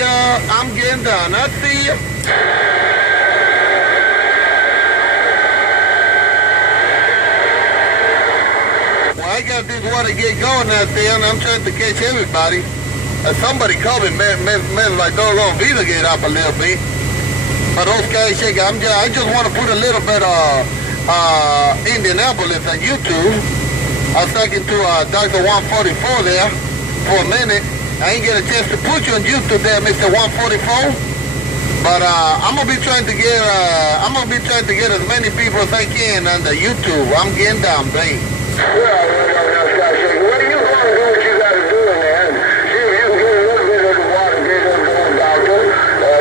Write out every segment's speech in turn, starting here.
I'm getting down. I see you. Well, I got this Watergate going out there, and I'm trying to catch everybody. Somebody called me, man, like those on Watergate up a little bit. But those guys shake. I just want to put a little bit of Indianapolis on YouTube. I was talking to Dr. 144 there for a minute. I ain't get a chance to put you on YouTube there, Mr. 144. But I'm gonna be trying to get as many people as I can on the YouTube. I'm getting down, babe. Well, Scott Shaker, what are you going to do what you got to do in there? And see if you can get a little bit of the Watergate on going, doctor.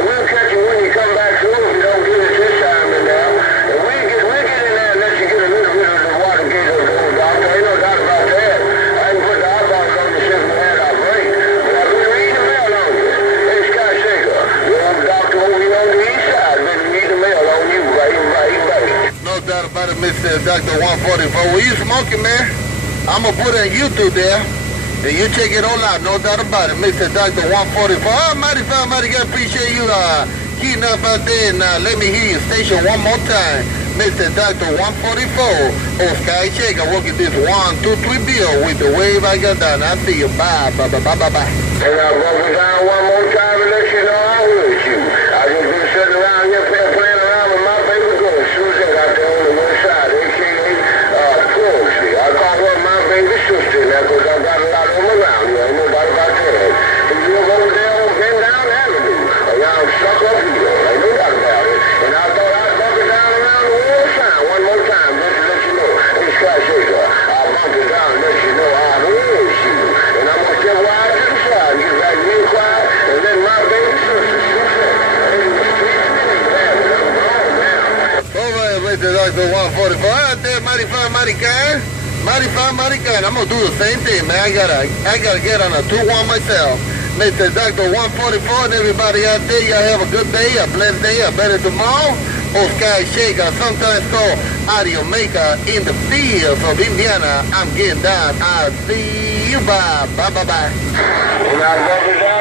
We'll catch you when you come back through if you don't get us this time in there. And we'll get in there and let you get a little bit of the Watergate on going, doctor. Ain't no doubt about that. I can put the eyeballs on you since we had our break. But I've been reading the mail on you. Hey, Scott Shaker, well, doctor over here on the east side, been reading the mail on you, right. No doubt about it, Mr. Dr. 144. Were you smoking, man? I'm going to put it on YouTube there. And you check it all out, no doubt about it, Mr. Dr. 144. Oh, mighty fine, mighty good. Appreciate you keying up out there and let me hear your station one more time. Mr. Dr. 144. Oh, Sky Shaker, working this 1, 2, 3 deal with the wave I got down. I see you. Bye. And I'll bump it down one more time and let you know I'm with you. I just been sitting around here playing around with my baby girl, Susan, out there on the west side, a.k.a. Closely. I call her my baby sister now because I got a lot of them around here. Ain't nobody about that. And you live over there on Bend Down Avenue, around Suck Up Hill. Ain't no doubt about it. And I thought I'd bump it down around the world sign one more time just to let you know. Hey, Scott Shaker, I'll bump it down and let you know I heard you. And I'm going to step wide to the side and get back real quiet and let my baby sister shoot that. Mr. Dr. 144. Out there, mighty fine, mighty kind. Mighty fine, mighty kind. I'm gonna do the same thing, man. I gotta get on a 2-1 myself. Mr. Dr. 144 and everybody out there, y'all have a good day, a blessed day, a better tomorrow. Oh, Sky Shaker, sometimes called Audio Maker in the fields of Indiana. I'm getting down. I'll see you. Bye. And I'll bump it down